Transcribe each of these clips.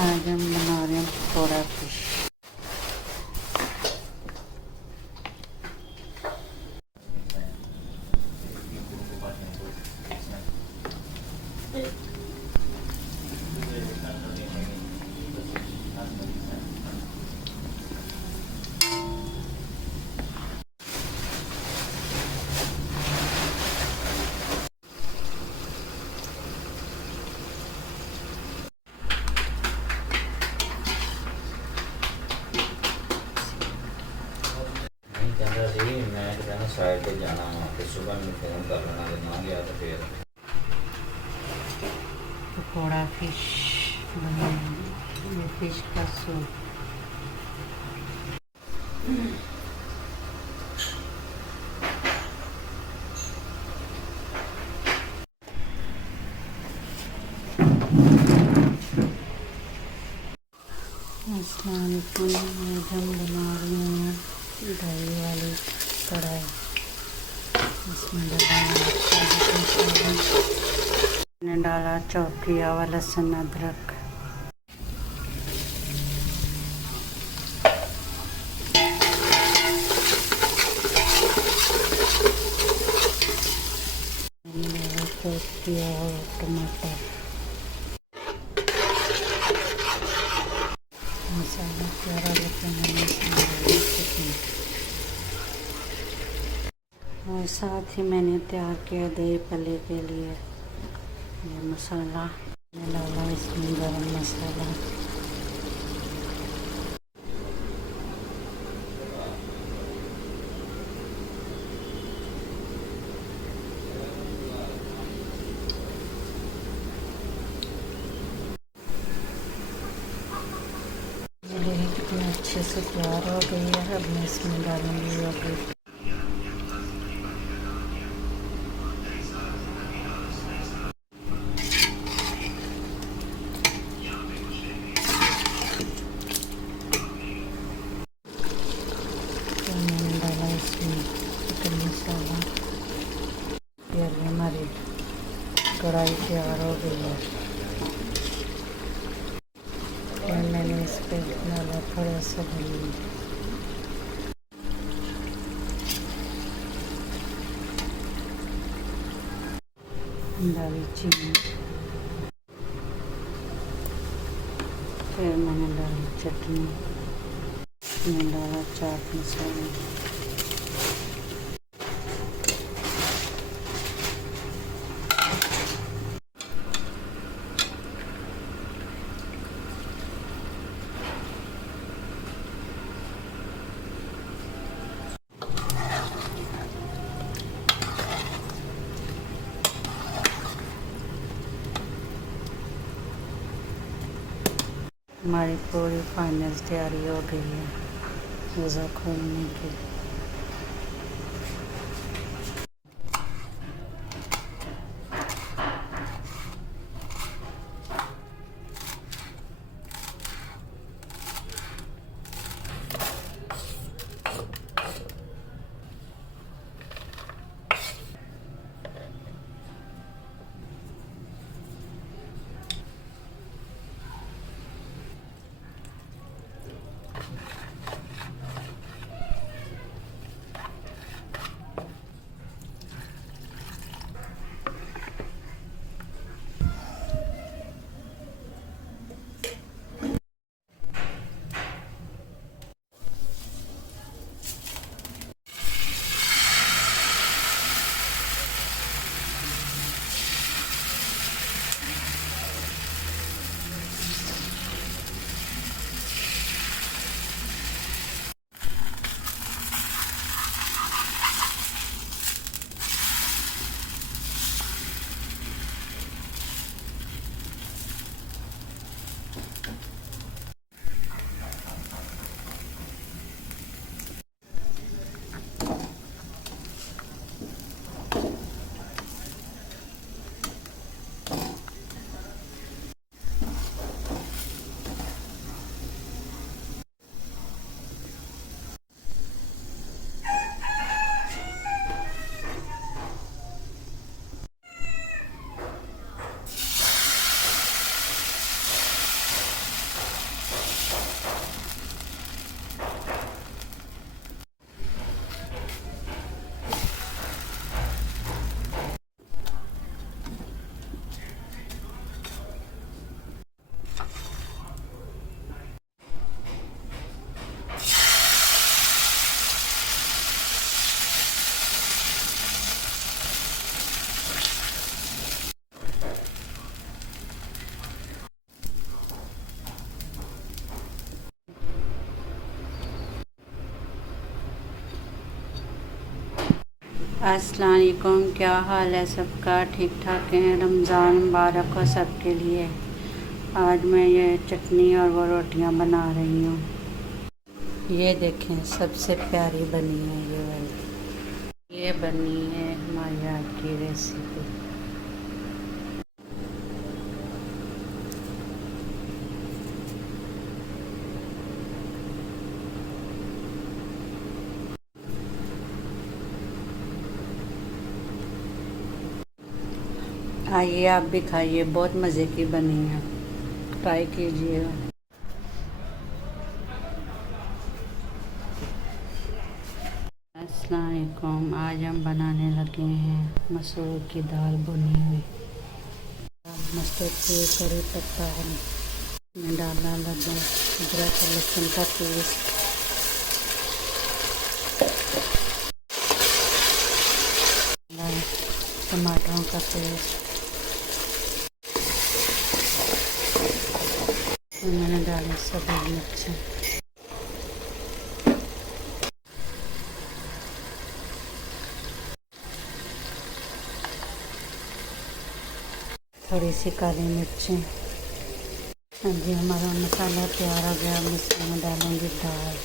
आज हम बना रहे हैं पकौड़ा फिश। कहता जी मैं कहना साइड पर जाना वा तो सुबह मैं फोन कर लेना जो ना गया तो फिर पकौड़ा फिश बनाएंगे, ये फिश का सूप। अस्सलाम वालेकुम। आज हम बना रहे हैं दही वाली कढ़ाई। इसमें मैंने डाला चॉप किया हुआ लहसुन अदरक, मैंने डाला चॉप किया हुआ टमाटर, मसाला प्यारा लगता है चिकन, और साथ ही मैंने तैयार किया दही पले के लिए ये मसाला। मैंने डाला इसमें गरम मसाला, जलेबी कितनी अच्छे से तैयार हो गई है। अब मैं इसमें डालूंगी योगर्ट। मैंने डाला इसमें चिकन मसाला। ये हमारी कढ़ाई तैयार हो गई है। और मैंने इस पर डाला थोड़ा सा धनिया, डाली चीनी, फिर मैंने डाली चटनी, मैंने डाला चाट मसाला, हमारी पूरी फाइनल तैयारी हो गई है रोज़ा खोलने की। अस्सलाम वालेकुम, क्या हाल है सबका? ठीक ठाक है। रमज़ान मुबारक हो सबके लिए। आज मैं ये चटनी और वो रोटियां बना रही हूँ। ये देखें, सबसे प्यारी बनी है ये वाली। ये बनी है हमारी आज की रेसिपी। आइए आप भी खाइए, बहुत मज़े की बनी है, ट्राई कीजिएगा। अस्सलाम वालेकुम, आज हम बनाने लगे हैं मसूर की दाल भुनी हुई। मस्टर्ड से करी पत्ता में डाला लगा अदरक और लहसुन का पेस्ट, टमाटरों का पेस्ट, मैंने डाली सब्ज़ मिर्ची, थोड़ी सी काली मिर्ची। हाँ जी, हमारा मसाला तैयार हो गया। हम इसमें डालेंगे दाल।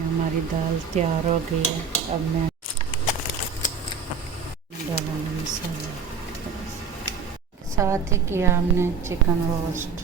हमारी दाल तैयार हो गई है। अब मैं डालेंगे मसाला। साथ ही किया हमने चिकन रोस्ट।